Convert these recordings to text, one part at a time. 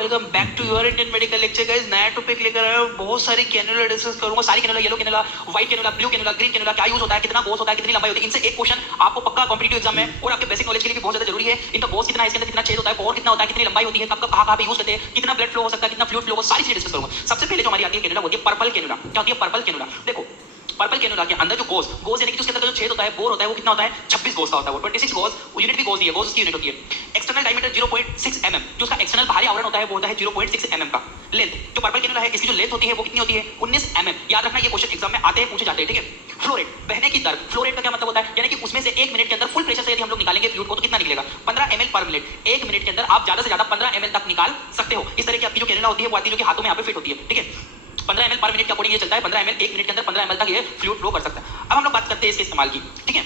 Welcome back to your Indian medical lecture guys. नया topic लेकर आया हूं, बहुत सारी कैनुला डिस्कस करूंगा। सारी cannula, yellow cannula, white cannula, blue cannula, green cannula, क्या यूज होता है, कितना बोस होता है, कितनी लंबाई होती है, इनसे एक क्वेश्चन आपको पक्का कॉम्पिटिटिव एग्जाम में और आपके बेसिक नॉलेज के लिए बहुत ज्यादा जरूरी है। इनका बोस कितना है, इसके अंदर कितना छेद होता है, पोर कितना होता है, कितनी लंबाई होती है, कब कब कहां पे यूज करते हैं, कितना ब्लड फ्लो हो सकता है, कितना फ्लूइड फ्लो हो, सारी चीजें डिस्कस करूंगा। सबसे पहले जो हमारी आती है कैनुला होती है पर्पल कैनुला। क्या होती है पर्पल कैनुला? देखो पर्पल कैनुला के अंदर जो गोज यानी कि उसके अंदर जो छेद होता है, बोर होता है, वो कितना होता है 26 गोज का होता है। वो 26 गोज, यूनिट भी गोज दी है, गोज की यूनिट होती है। एक्सटर्नल डायमीटर 0.6 mm, जो उसका एक्सटर्नल बाहरी आवरण होता है वो होता है 0.6 mm का। लेंथ जो पर्पल कैनुला है इसकी जो लेंथ होती है वो कितनी होती है 19 mm। याद रखना, ये क्वेश्चन एग्जाम में आते हैं, पूछे जाते हैं, ठीक है। फ्लो रेट, बहने की दर। फ्लो रेट का क्या मतलब होता है, यानी कि उसमें से 1 मिनट के अंदर फुल प्रेशर से यदि हम लोग निकालेंगे फ्लूइड को तो कितना निकलेगा 15 ml पर मिनट। 1 मिनट के अंदर आप ज्यादा से ज्यादा 15 ml तक निकाल सकते हो। इस तरह की आपकी जो कैनुला होती है वो आती है जो कि हाथों में यहाँ पे फिट होती है, ठीक है। 15 ml पर मिनट के अकॉर्डिंग ये चलता है। 15 ml 1 मिनट के अंदर 15 ml तक ये फ्लूइड फ्लो कर सकता है। अब हम लोग बात करते हैं इसके इस्तेमाल की, ठीक है।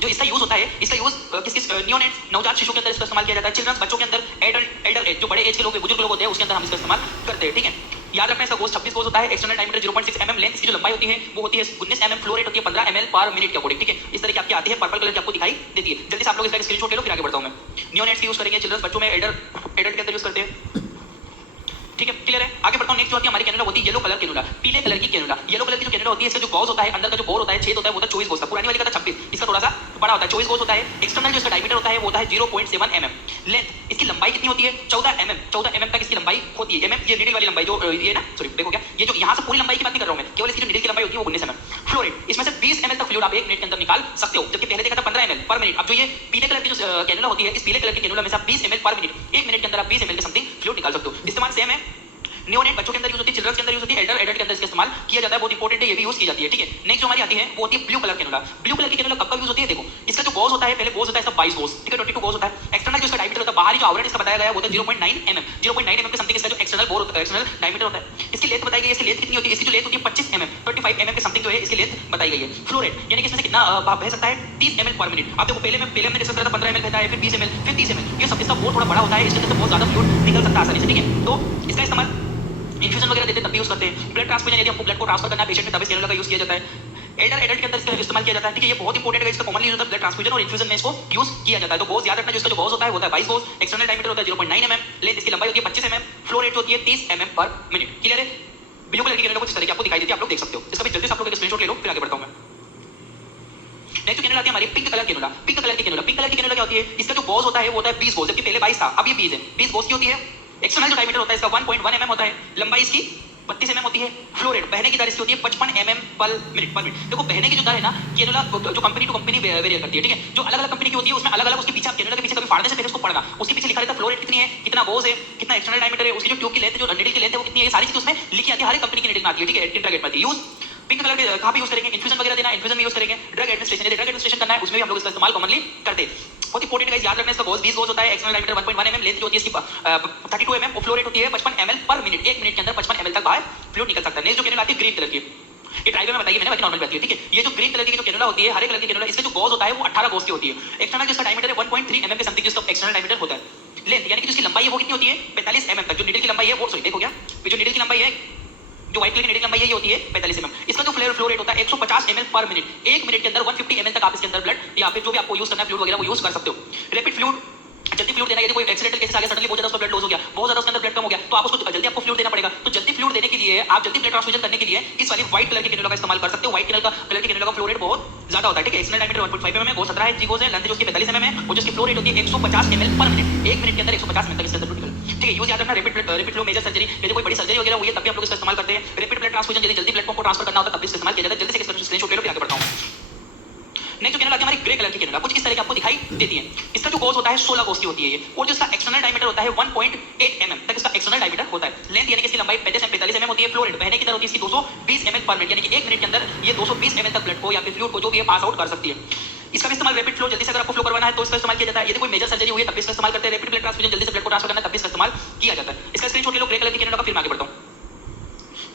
जो इसका यूज होता है, इसका यूज किस नियोनेट्स नवजात शिशु के अंदर इसका इस्तेमाल किया जाता है। चिल्ड्रंस बच्चों के अंदर, एडल्ट एज जो बड़े एज के लोग बुजुर्ग लोग होते हैं उसके अंदर हम इसका इस्तेमाल करते हैं, ठीक है। याद रखना, इसका गोज 26 गोज होता है। एक्सटर्नल डायमीटर 0.6 mm, लेंथ इसकी जो लंबाई होती है वो होती है 19 mm, फ्लो रेट होती है 15 ml पर मिनट के अकॉर्डिंग, ठीक है। इस तरह की आपकी आती है, पर्पल कलर की आपको दिखाई देती है। जल्दी से आप लोग इसका स्क्रीनशॉट ले लो, फिर आगे बढ़ता हूं मैं। नियोनेट्स यूज करेंगे, चिल्ड्रंस बच्चों में, एडल्ट के अंदर यूज करते हैं, ठीक है। क्लियर है? आगे बढ़ता हूं। नेक्स्ट जो आती है हमारी कैनुला होती है येलो कलर कैनुला, पीले कलर की कैनुला। येलो कलर की जो कैनुला होती है इसका जो गॉज होता है, अंदर का जो बोर होता है, छेद होता है, वो होता है 24 गोज का। पुरानी वाली का था 26, इसका थोड़ा सा बड़ा होता है, 24 गोज होता है। एक्सटर्नल जो इसका डायमीटर होता है वो होता है 0.7 mm। लेंथ इसकी लंबाई कितनी होती है 14 mm, 14 mm तक इसकी लंबाई होती है। mm ये नीडल वाली लंबाई जो ये ना, सॉरी देखो क्या, ये जो यहां से पूरी लंबाई की बात नहीं कर रहा हूं मैं, केवल इसकी जो नीडल की लंबाई होती है वो 19 mm। फ्लो रेट, इसमें से 20 ml तक फ्लूइड आप 1 मिनट के अंदर निकाल सकते हो, जबकि पहले देखा था 15 ml पर मिनट। अब जो ये पीले कलर की जो कैनुला होती है, इस पीले कलर की कैनुला में से आप 20 ml पर मिनट, 1 मिनट के अंदर आप 20 ml के समथिंग फ्लूइड निकाल सकते हो। इस्तेमाल सेम है, नियोनेट बच्चों के अंदर यूज होती है, चिल्ड्रंस के अंदर यूज होती है, एडल्ट के अंदर इसका इस्तेमाल किया जाता है, बहुत इंपॉर्टेंट है, ये भी यूज की जाती है, ठीक है। नेक्स्ट जो हमारी आती है वो होती है blue colour cannula. Blue colour की कैनुला कब कब यूज होती है, देखो इसका जो गोज होता है, पहले गोज होता है इसका 22 गोज, ठीक है, 22 गोज होता है। एक्सटर्नल जो इसका डायमीटर होता है, बाहरी जो आवरण इसका बताया गया है वो होता है 0.9 mm, 0.9 mm के समथिंग इसका जो एक्सटर्नल बोर होता है, एक्सटर्नल डायमीटर होता है। इसकी लेंथ बताई गई है, इसकी लेंथ कितनी होती है, इसकी जो लेंथ होती है 25 mm, 25 mm के समथिंग जो है इसकी लेंथ बताई गई है। फ्लो रेट यानी कि इसमें से कितना बह सकता है 30 ml पर मिनट। आप देखो पहले हमने डिस्कस करा था 15 ml कहता है, फिर 20 ml, फिर 30 ml, ये सब इसका बोर थोड़ा बड़ा होता है, इसके अंदर से बहुत ज्यादा फ्लूइड निकल सकता है आसानी से, ठीक है। तो इसका इस्तेमाल इन्फ्यूजन वगैरह देते तब भी यूज करते हैं। ब्लड ट्रांसफ्यूजन, यदि आपको ब्लड को ट्रांसफर करना है पेशेंट में, तब इस कैनुला का यूज किया जाता है। एडल्ट के अंदर इसका इस्तेमाल किया जाता है, ठीक है। ये बहुत इंपॉर्टेंट है, इसका कॉमनली यूज होता है ब्लड ट्रांसफ्यूजन और इन्फ्यूजन में इसको यूज किया जाता है। तो गोज याद रखना, जिसका जो गोज होता है वो होता है 22 गोज, एक्सटर्नल डायमीटर होता है 0.9 mm, लेंथ इसकी लंबाई होती है 25 mm, फ्लो रेट होती है 30 mm पर मिनट। क्लियर है? ब्लू कलर की कैनुला कुछ इस तरह की आपको दिखाई देती है, आप लोग देख सकते हो। इसका भी जल्दी से आप लोग स्क्रीनशॉट ले लो, फिर आगे बढ़ता हूं मैं। नेक्स्ट कैनुला आती है हमारी pink colour cannula. Pink colour की कैनुला, पिंक कलर की कैनुला क्या होती है, इसका जो गोज होता है वो होता है 20 गोज, जबकि पहले 22 था, अब ये 20 है। 20 गोज की होती है। एक्सटर्नल जो डायमीटर होता है इसका 1.1 mm होता है, लंबाई इसकी 32 mm होती है। फ्लो रेट, बहने की दर इसकी होती है 55 mm पर मिनट। देखो बहने की जो दर है ना, कैनुला जो कंपनी टू कंपनी वेरी करती है, ठीक है। जो अलग अलग कंपनी की होती है उसमें अलग अलग उसके पीछे, कैनुला के पीछे कभी फाड़ने से पहले उसको पढ़ना, उसके पीछे लिखा रहता है फ्लो रेट कितनी है, कितना गोज है, कितना एक्सटर्नल डायमीटर है, उसकी जो ट्यूब की लेंथ है, जो नीडल की लेंथ है वो कितनी है, ये सारी चीजें उसमें लिखी आती है, हर एक कंपनी की नीडल में आती है, ठीक है। इंटरगेट में आती है। यूज पिंक कलर के कहां पे यूज करेंगे, इन्फ्यूजन वगैरह देना, इन्फ्यूजन में यूज करेंगे। ड्रग एडमिनिस्ट्रेशन करना है, उसमें भी हम लोग इसका इस्तेमाल कॉमनली करते हैं। बहुत इंपॉर्टेंट गाइस, याद रखना, इसका गोज 20 गोज होता है, एक्सटर्नल डायमीटर 1.1 mm, लेंथ जो होती है इसकी 32 mm और फ्लो रेट होती है 55 ml पर मिनट। 1 मिनट के अंदर 55 ml तक बाहर फ्लूइड निकल सकता है। नेक्स्ट जो कैनुला आती है ग्रीन कलर की, ये ट्राइबल में बताइए मैंने, बाकी नॉर्मल बात है, ठीक है। ये जो ग्रीन कलर की जो कैनुला होती है, हरे कलर की कैनुला, इसका जो गोज होता है वो 18 गोज की होती है। एक्सटर्नल जिसका डायमीटर है 1.3 mm के समथिंग इसका एक्सटर्नल डायमीटर होता है। लेंथ यानी कि जिसकी लंबाई है वो कितनी होती है 45 mm तक। जो नीडल की लंबाई है वो, सॉरी देखो क्या, जो नीडल की लंबाई है, जो व्हाइट कलर की नीडल की लंबाई है ये होती है 45 mm। इसका जो फ्लो रेट होता है 150 ml पर मिनट। 1 मिनट के अंदर 150 ml तक आप इसके अंदर ब्लड या फिर जो भी आपको यूज करना है फ्लूइड वगैरह वो यूज कर सकते हो। रैपिड फ्लूइड, जल्दी फ्लूइड देना, यदि कोई एक्सीडेंटल केस आ गया, सडनली बहुत ज्यादा उसका ब्लड लॉस हो गया, बहुत ज्यादा उसके अंदर ब्लड कम हो गया, तो आप उसको जल्दी आपको फ्लूइड देना पड़ेगा। तो जल्दी फ्लूइड देने के लिए, आप जल्दी ब्लड ट्रांसफ्यूजन करने के लिए इस वाली व्हाइट कलर की कैनुला का इस्तेमाल कर सकते हो। व्हाइट कलर की कैनुला का फ्लो रेट बहुत ज्यादा होता है, ठीक है। एक्सटर्नल डायमीटर 1.5 mm है, गोज 17 है, जी गोज है, लेंथ जो उसकी 45 mm है और जिसकी फ्लो रेट होती है 150 ml पर मिनट। 1 मिनट के अंदर 150 ml तक इसके अंदर फ्लूइड निकल, ठीक है। यूज याद रखना, रैपिड फ्लो मेजर सर्जरी, यदि कोई बड़ी सर्जरी वगैरह हुई है तब भी आप लोग इसका इस्तेमाल करते हैं। रैपिड ब्लड ट्रांसफ्यूजन, यदि जल्दी ब्लड को ट्रांसफर करना होता है तब भी इसका इस्तेमाल किया जाता है। जल्दी से स्क्रीनशॉट ले लो, फिर आगे बढ़ता हूं। नेक्स्ट जो कैनुला आती है हमारी ग्रे कलर की कैनुला, कुछ इस तरह की आपको दिखाई देती है। इसका जो गोज होता है 16 गोज की होती है ये, और जो इसका एक्सटर्नल डायमीटर होता है 1.8 mm तक इसका एक्सटर्नल डायमीटर होता है। लेंथ यानी कि इसकी लंबाई 45 mm होती है। फ्लो रेट, बहने की दर होती है इसकी 220 ml पर मिनट, यानी कि 1 मिनट के अंदर ये 220 ml तक ब्लड को या फिर फ्लूइड को जो भी है पास आउट कर सकती है। इसका भी इस्तेमाल रैपिड फ्लो, जल्दी से अगर आपको फ्लो करवाना है तो इसका इस्तेमाल किया जाता है। यदि कोई मेजर सर्जरी हुई है तब भी इसका इस्तेमाल करते हैं। रैपिड ब्लड ट्रांसफ्यूजन, जल्दी से ब्लड को ट्रांसफर करना है तब भी इसका इस्तेमाल किया जाता है। इसका स्क्रीनशॉट ले लो ग्रे कलर की कैनुला का, फिर मैं आगे बढ़ता हूं।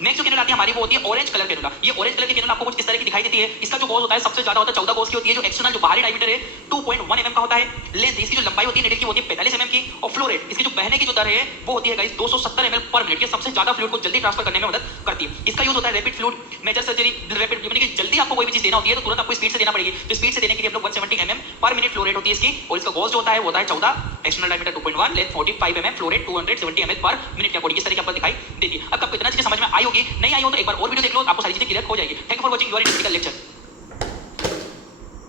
नेक्स्ट जो कैनुला आती है हमारी वो होती है ऑरेंज कलर कैनुला। ये ऑरेंज कलर की कैनुला आपको कुछ इस तरह की दिखाई देती है। इसका जो गॉज होता है सबसे ज्यादा होता है 14 गॉज की होती है। जो एक्सटर्नल जो बाहरी डायमीटर है 2.1 mm का होता है। लेंथ इसकी जो लंबाई होती है नीडल की होती है 45 mm की। और फ्लो रेट इसकी जो बहने की जो दर है वो होती है गाइस 270 ml पर मिनट। ये सबसे ज्यादा फ्लूइड को जल्दी ट्रांसफर करने में मदद करती है। इसका यूज होता है rapid fluid major surgery rapid, यानी कि जल्दी आपको कोई भी चीज देना होती है तो तुरंत आपको स्पीड से देना पड़ेगी। तो स्पीड से देने के लिए हम लोग 170 mm पर मिनट फ्लो रेट होती है इसकी। और इसका गॉज जो होता है वो होता है 14, external diameter 2.1, length 45 mm, flow rate 270 ml पर मिनट के अकॉर्डिंग इस तरह की आपको दिखाई देती है। अब आपको इतना चीजें समझ में आई होगी, नहीं आई हो तो एक बार और वीडियो देख लो, आपको सारी चीजें क्लियर हो जाएगी। Thank you for watching your technical lecture.